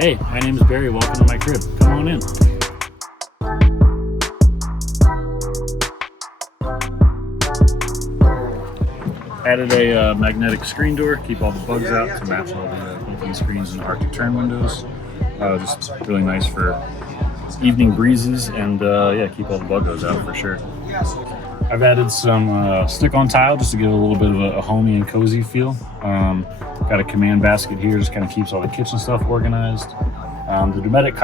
Hey, my name is Barry. Welcome to my crib. Come on in. Added a magnetic screen door, keep all the bugs out to match all the built-in screens and Arctic turn windows. Just really nice for evening breezes and yeah, keep all the buggos out for sure. I've added some stick-on tile just to give it a little bit of a homey and cozy feel. Got a command basket here, just kind of keeps all the kitchen stuff organized. The Dometic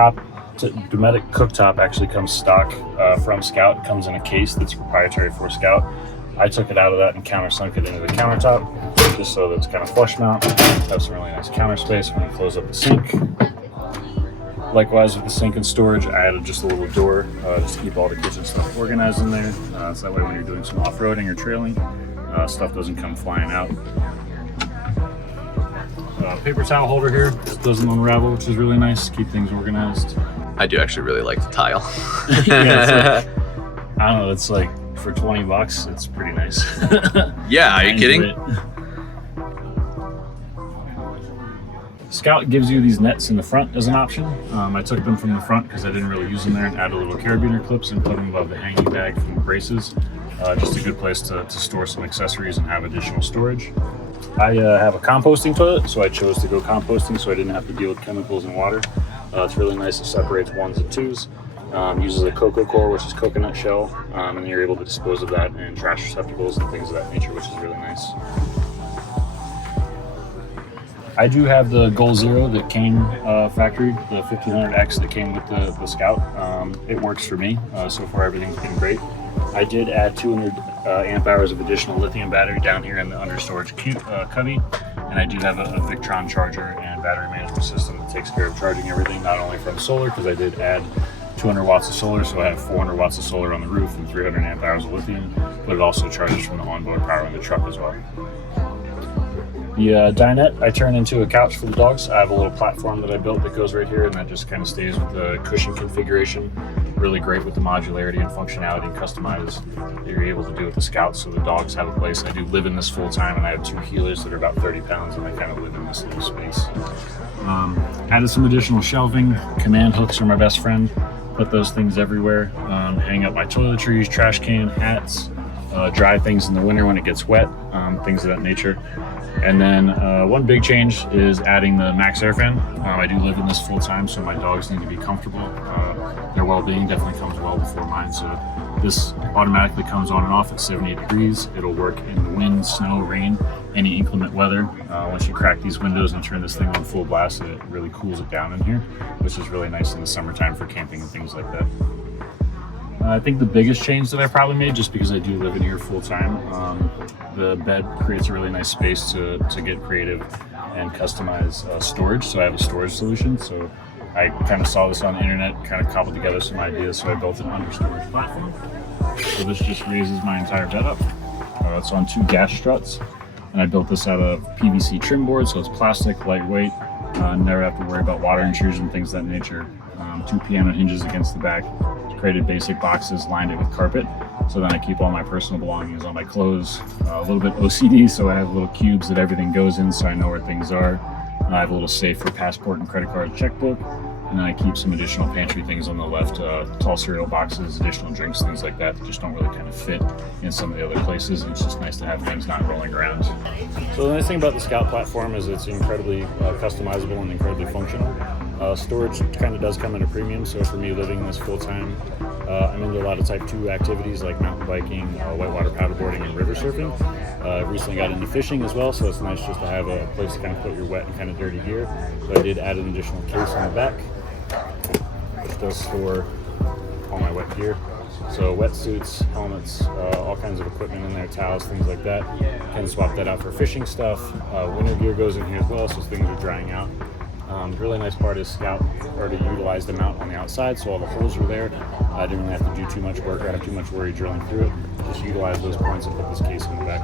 cooktop actually comes stock from Scout. It comes in a case that's proprietary for Scout. I took it out of that and countersunk it into the countertop just so that it's kind of flush mount. Have some really nice counter space when you close up the sink. Likewise with the sink and storage, I added just a little door just to keep all the kitchen stuff organized in there. So that way when you're doing some off-roading or trailing, stuff doesn't come flying out. Paper towel holder here, just doesn't unravel, which is really nice to keep things organized. I do actually really like the tile. Yeah, it's like, I don't know, it's like for 20 bucks, it's pretty nice. Yeah, are you kidding? Scout gives you these nets in the front as an option. I took them from the front because I didn't really use them there and added little carabiner clips and put them above the hanging bag from the braces. Just a good place to store some accessories and have additional storage. I have a composting toilet, so I chose to go composting so I didn't have to deal with chemicals and water. It's really nice. It separates ones and twos. Uses a cocoa core, which is coconut shell, and then you're able to dispose of that in trash receptacles and things of that nature, which is really nice. I do have the Goal Zero that came factory, the 1500X that came with the Scout. It works for me. So far everything's been great. I did add 200 amp hours of additional lithium battery down here in the under storage cubby, and I do have a Victron charger and battery management system that takes care of charging everything, not only from solar, because I did add 200 watts of solar, so I have 400 watts of solar on the roof and 300 amp hours of lithium, but it also charges from the onboard power in the truck as well. The dinette I turned into a couch for the dogs. I have a little platform that I built that goes right here, and that just kind of stays with the cushion configuration. Really great with the modularity and functionality and customize that you're able to do with the Scout, so the dogs have a place. I do live in this full time, and I have 2 healers that are about 30 pounds, and I kind of live in this little space. Added some additional shelving. Command hooks are my best friend. Put those things everywhere. Hang up my toiletries, trash can, hats, dry things in the winter when it gets wet, things of that nature. And then one big change is adding the Max Air fan. I do live in this full time, so my dogs need to be comfortable. Their well-being definitely comes well before mine. So this automatically comes on and off at 78 degrees. It'll work in the wind, snow, rain, any inclement weather. Once you crack these windows and turn this thing on full blast, it really cools it down in here, which is really nice in the summertime for camping and things like that. I think the biggest change that I probably made, just because I do live in here full time, the bed creates a really nice space to get creative and customize storage. So I have a storage solution. So I kind of saw this on the internet, kind of cobbled together some ideas. So I built an under storage platform. So this just raises my entire bed up. It's on 2 gas struts. And I built this out of PVC trim board. So it's plastic, lightweight. Never have to worry about water intrusion, things of that nature. 2 piano hinges against the back. Created basic boxes, lined it with carpet, so then I keep all my personal belongings, all my clothes. A little bit OCD, so I have little cubes that everything goes in, so I know where things are. I have a little safe for passport and credit card checkbook, and then I keep some additional pantry things on the left, tall cereal boxes, additional drinks, things like that just don't really kind of fit in some of the other places, and it's just nice to have things not rolling around. So the nice thing about the Scout platform is it's incredibly customizable and incredibly functional. Storage kind of does come at a premium, so for me living this full time, I'm into a lot of type 2 activities like mountain biking, whitewater paddleboarding, and river surfing. I've recently got into fishing as well, so it's nice just to have a place to kind of put your wet and kind of dirty gear. So I did add an additional case on the back, which does store all my wet gear. So wetsuits, helmets, all kinds of equipment in there, towels, things like that. Can swap that out for fishing stuff. Winter gear goes in here as well, so things are drying out. The really nice part is Scout already utilized the mount on the outside, so all the holes were there. I didn't really have to do too much work or have too much worry drilling through it. Just utilize those points and put this case in the back.